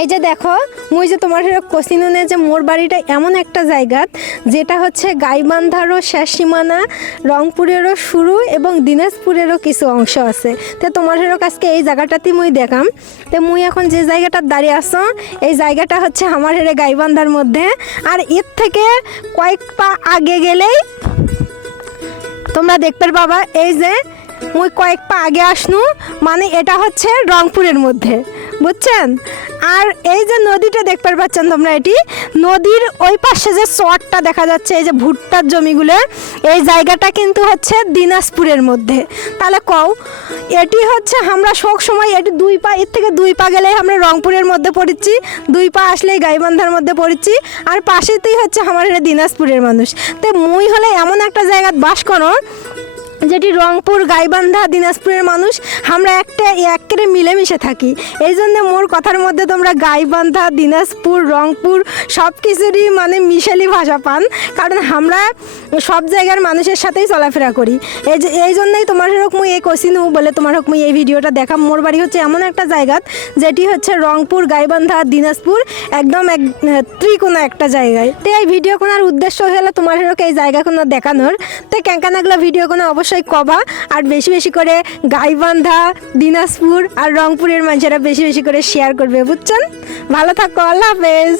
এই যে দেখো, মুই যে তোমার কসিনুনে যে মোর বাড়িটা এমন একটা জায়গা, যেটা হচ্ছে গাইবান্ধারও শেষ সীমানা, রংপুরেরও শুরু এবং দিনাজপুরেরও কিছু অংশ আছে। তো তোমার আজকে এই জায়গাটাতেই মুই দেখাম। তো মুই এখন যে জায়গাটার দাঁড়িয়ে আসো এই জায়গাটা হচ্ছে আমার হেরে গাইবান্ধার মধ্যে। আর এর থেকে কয়েক পা আগে গেলেই তোমরা দেখতে পাবা, এই যে মুই কয়েক পা আগে আসনু মানে এটা হচ্ছে রংপুরের মধ্যে। বুঝছেন? আর এই যে নদীটা দেখতে পাচ্ছেন তোমরা এটি, নদীর ওই পাশে যে চরটা দেখা যাচ্ছে, এই যে ভুট্টার জমিগুলো, এই জায়গাটা কিন্তু হচ্ছে দিনাজপুরের মধ্যে। তাহলে কও, এটি হচ্ছে আমরা সব সময় এটি দুই পা, এর থেকে দুই পা গেলে আমরা রংপুরের মধ্যে পড়েছি, দুই পা আসলেই গাইবান্ধার মধ্যে পড়েছি, আর পাশেতেই হচ্ছে আমার দিনাজপুরের মানুষ। তো মুই হলে এমন একটা জায়গায় বাস করো যেটি রংপুর, গাইবান্ধা, দিনাজপুরের মানুষ, আমরা একটা একেরে মিলেমিশে থাকি। এই জন্য মোর কথার মধ্যে তোমরা গাইবান্ধা, দিনাজপুর, রংপুর সব কিছুরই মানে মিশেলি ভাষা পান। কারণ আমরা সব জায়গার মানুষের সাথেই চলাফেরা করি। এই যে, এই জন্যই তোমার হোক মুই এই কষিনু বলে তোমার হোক মুই এই ভিডিওটা দেখাম। মোর বাড়ি হচ্ছে এমন একটা জায়গা, যেটি হচ্ছে রংপুর, গাইবান্ধা, দিনাজপুর একদম এক, ত্রিকোণা একটা জায়গায়। তো এই ভিডিও কোনার উদ্দেশ্য হলো তোমার হোক এই জায়গা কোনো দেখানোর। তো ক্যাঙ্কানাগুলো ভিডিও কোনো অবশ্যই কবা আর বেশি বেশি করে গাইবান্ধা, দিনাজপুর আর রংপুরের মানুষেরা বেশি বেশি করে শেয়ার করবে, বুঝছেন? ভালো থাকো, আল্লাহ হাফেজ।